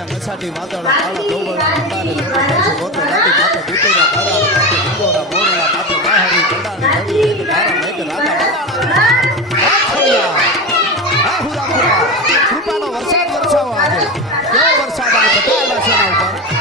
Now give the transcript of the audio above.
ગોડા કસાટી માતાડા કાળા ધોગળા કંડારે ધોગળા ગોતો રાતી માથે બુટીના તારા માથે ગોરા મોરલા માથે માહરી કંડાને ધડી એક તારા મેઘ રાતા બલાડા આ હુરા કૃપાનો વરસાદ વરસાવો આજે કેવો વરસાદ આ બતાવેલા છે એના ઉપર